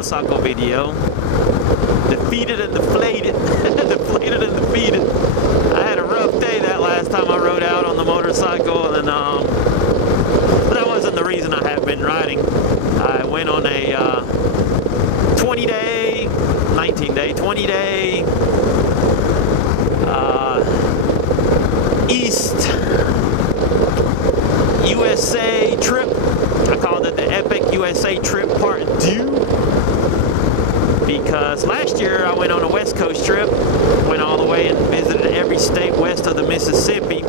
motorcycle video. Defeated and deflated. Deflated and defeated. I had a rough day that last time I rode out on the motorcycle, and but that wasn't the reason I have been riding. I went on a 20-day, 19-day, 20-day East USA trip. I called it the Epic USA Trip Part 2 because last year I went on a West Coast trip, went all the way and visited every state west of the Mississippi,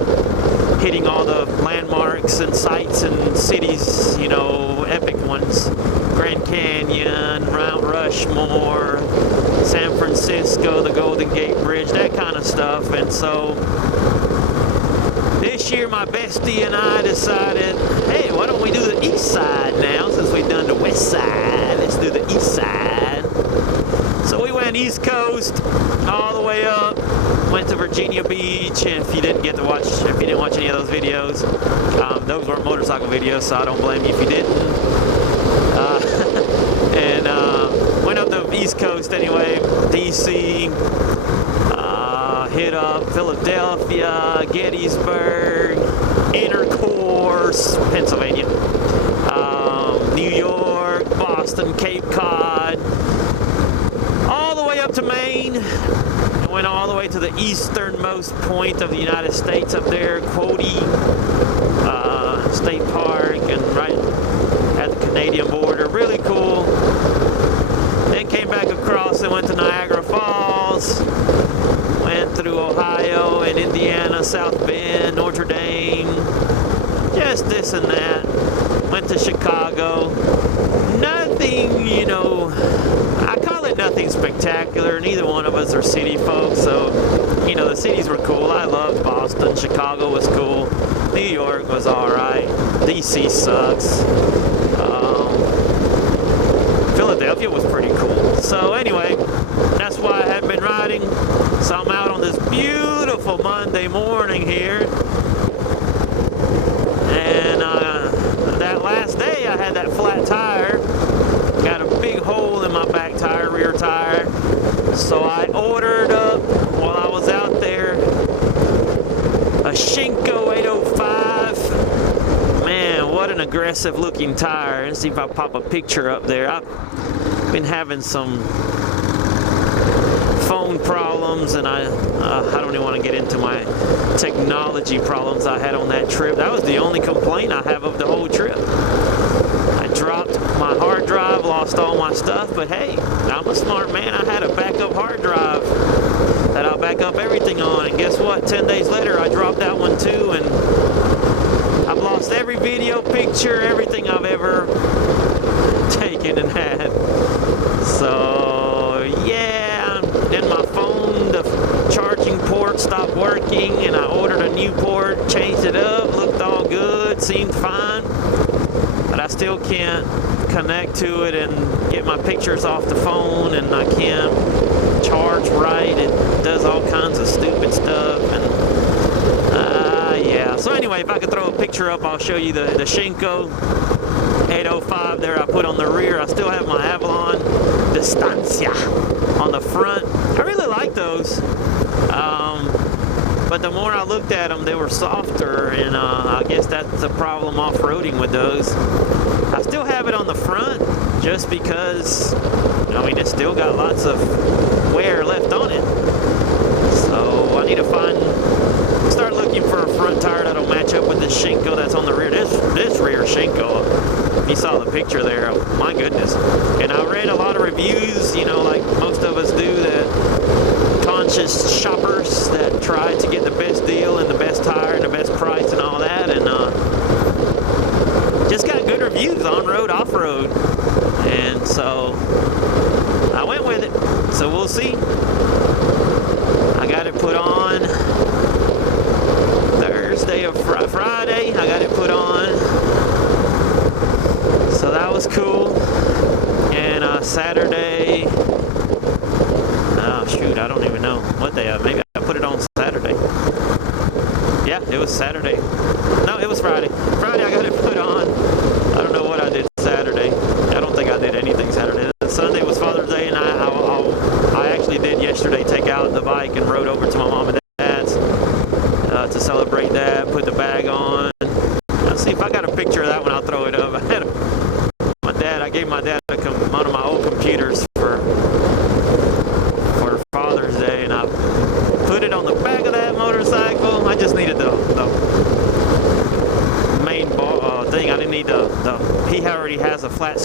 hitting all the landmarks and sites and cities, you know, epic ones. Grand Canyon, Mount Rushmore, San Francisco, the Golden Gate Bridge, that kind of stuff. And so this year my bestie and I decided, hey, why don't we do the east side now since we've done the west side? Let's do the east side. So we went East Coast all the way up, went to Virginia Beach. And if you didn't get to watch, if you didn't watch any of those videos, those weren't motorcycle videos, so I don't blame you if you didn't. And went up the East Coast anyway, DC, hit up Philadelphia, Gettysburg, Intercourse, Pennsylvania, New York, Boston, Cape Cod, all the way up to Maine. I went all the way to the easternmost point of the United States up there, Quoddy State Park, and right at the Canadian border. Really cool. Then came back across and went to Niagara Falls. Went through Ohio and Indiana, South Bend, Notre Dame, just this and that. Went to Chicago. Nothing, you know, I call it nothing spectacular. Neither one of us are city folks, so, you know, the cities were cool. I loved Boston. Chicago was cool. New York was alright. DC sucks. Philadelphia was pretty cool. So anyway, that's why I haven't been riding. So I'm out on this beautiful Monday morning here. And that last day I had that flat tire. Got a big hole in my back tire, rear tire. So I ordered up, while I was out there, a Shinko 805. Man, what an aggressive looking tire. Let's see if I pop a picture up there. I've been having some phone problems, and I don't even want to get into my technology problems I had on that trip. That was the only complaint I have of the whole trip. I dropped my hard drive, lost all my stuff, but hey, I'm a smart man. I had a backup hard drive that I'll back up everything on, and guess what? 10 days later, I dropped that one too, and I've lost every video, picture, everything I've ever taken and had. So, yeah, then my phone, the charging port stopped working, and I ordered a new port, changed it up, looked all good, seemed fine, but I still can't connect to it and get my pictures off the phone, and I can't charge right. It does all kinds of stupid stuff, and yeah. So anyway, if I could throw a picture up, I'll show you the Shinko 805 there I put on the rear. I still have my Avalon Distancia on the front. I really like those. But the more I looked at them, they were softer, and I guess that's the problem off-roading with those. I still have it on the front just because, I mean, it's still got lots of wear left on it. So I need to start looking for a front tire that'll match up with this Shinko that's on the rear. This rear Shinko, if you saw the picture there, oh, my goodness. And I read a lot of reviews, you know, like most of us do, that conscious shoppers that try to get the best deal and the best tire and the best price and all that, and just got good reviews on road, off road, and so I went with it. So we'll see. I got it put on Thursday or Friday. I got it put on, so that was cool. And Saturday, oh shoot, I don't even know what day. Maybe I put it on Saturday. Yeah, it was Saturday. No, it was Friday. Friday I got it put on. I don't know what I did Saturday. I don't think I did anything Saturday. Sunday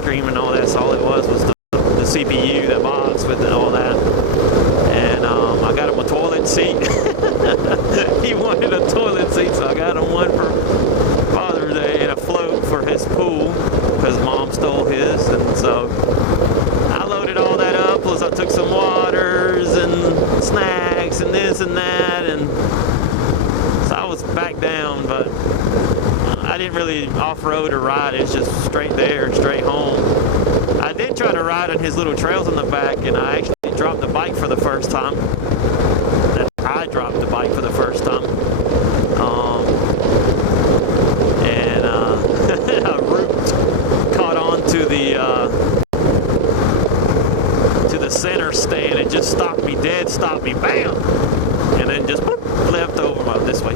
cream and all that. So all it was the CPU, that box with all that. And I got him a toilet seat. He wanted a toilet seat, so I got him one for Father's Day and a float for his pool because Mom stole his. And so I loaded all that up. Plus I took some waters and snacks and this and that, and so I was back down, but I didn't really off-road or ride. It's just straight there, straight home. I did try to ride on his little trails in the back, and I actually dropped the bike for the first time. I dropped the bike for the first time. And a root caught on to the center stand and just stopped me dead, stopped me, bam! And then just flipped over, well, this way,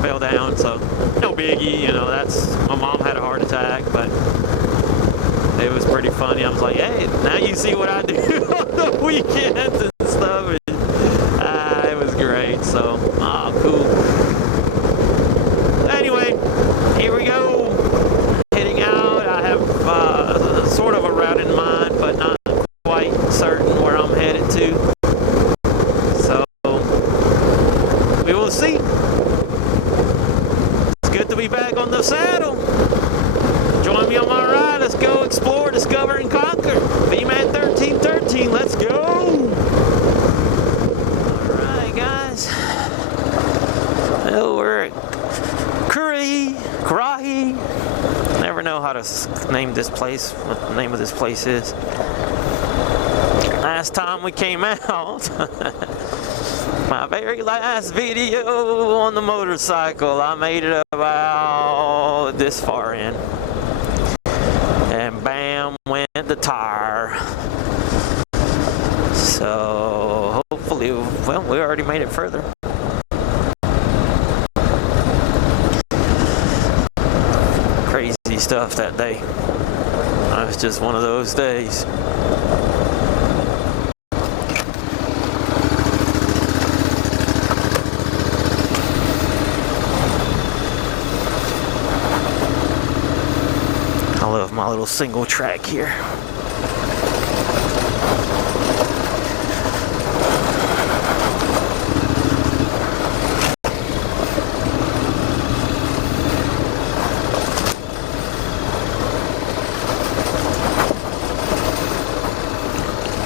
fell down. So no biggie, you know. That's, my mom had a heart attack, but it was pretty funny. I was like, hey, now you see what I do on the weekends and stuff. And, it was great. So, cool. Anyway, here we go. Heading out. I have sort of a route in mind, but not quite certain where I'm headed to. So, we will see. It's good to be back on the saddle. Join me on my ride. Let's go explore, discover, and conquer. VMAT 1313. Let's go. Alright, guys. Well, we're at Currahee. Never know how to name this place, what the name of this place is. Last time we came out, my very last video on the motorcycle, I made it about this far in. And bam, went the tire. So hopefully, well, we already made it further. Crazy stuff that day. It was just one of those days. I love my little single track here.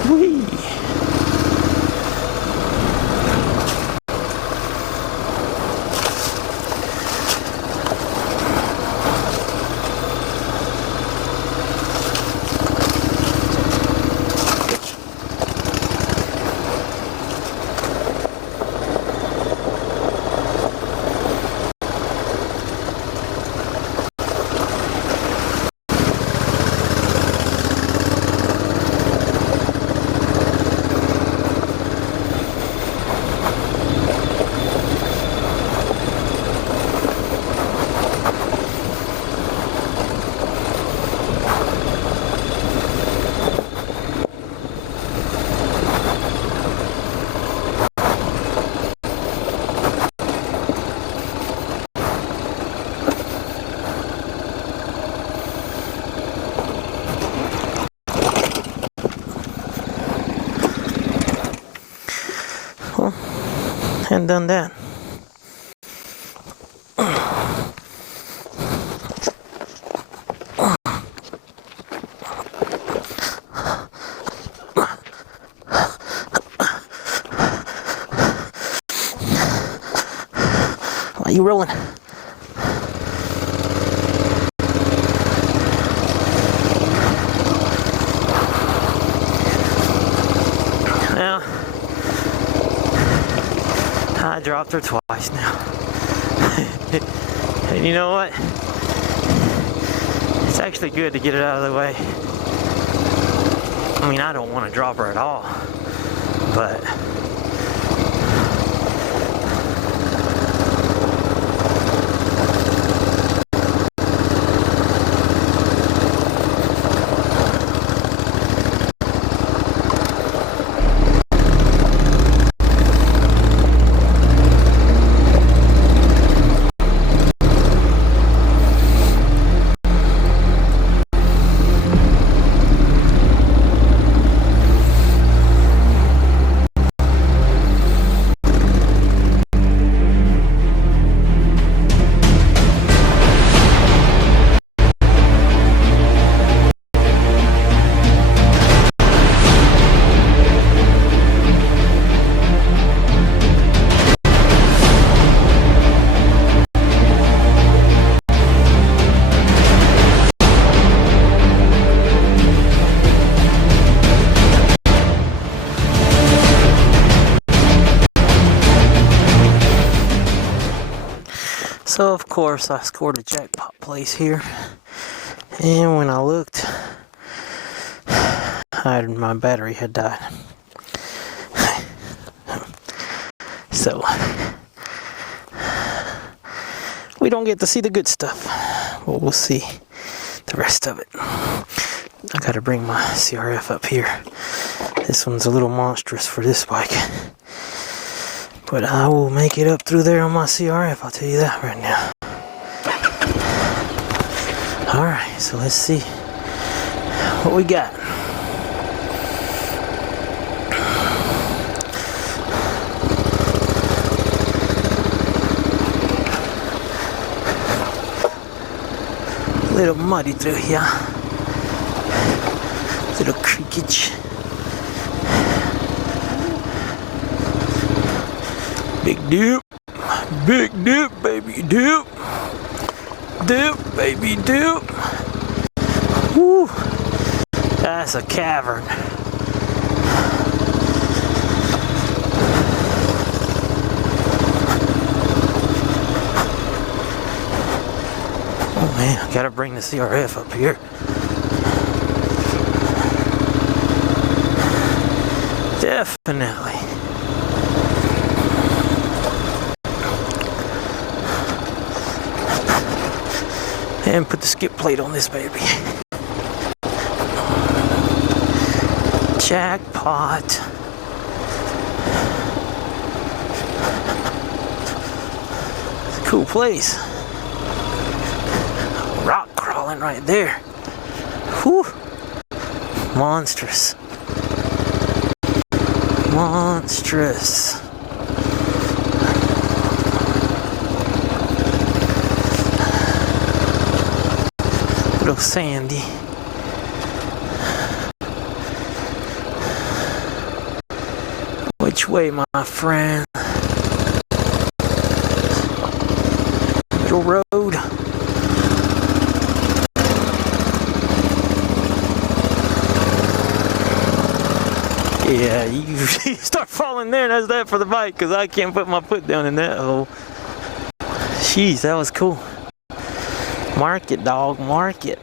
Whee! And done that. Why are you rolling? Now, I dropped her twice now. And you know what? It's actually good to get it out of the way. I mean, I don't want to drop her at all, but So of course I scored a jackpot place here, and when I looked, my battery had died. So we don't get to see the good stuff, but we'll see the rest of it. I gotta bring my CRF up here. This one's a little monstrous for this bike, but I will make it up through there on my CRF, I'll tell you that right now. Alright, so let's see what we got. A little muddy through here. Little creakage. Big dip. Big dip, baby dip. Dip, baby dip. Woo. That's a cavern. Oh man, I gotta bring the CRF up here. Definitely. And put the skip plate on this baby. Jackpot. It's a cool place. Rock crawling right there. Whew. Monstrous. Monstrous. Little sandy. Which way, my friend? Little road. Yeah, you start falling there, that's that for the bike, because I can't put my foot down in that hole. Jeez, that was cool. Mark it, dog, mark it.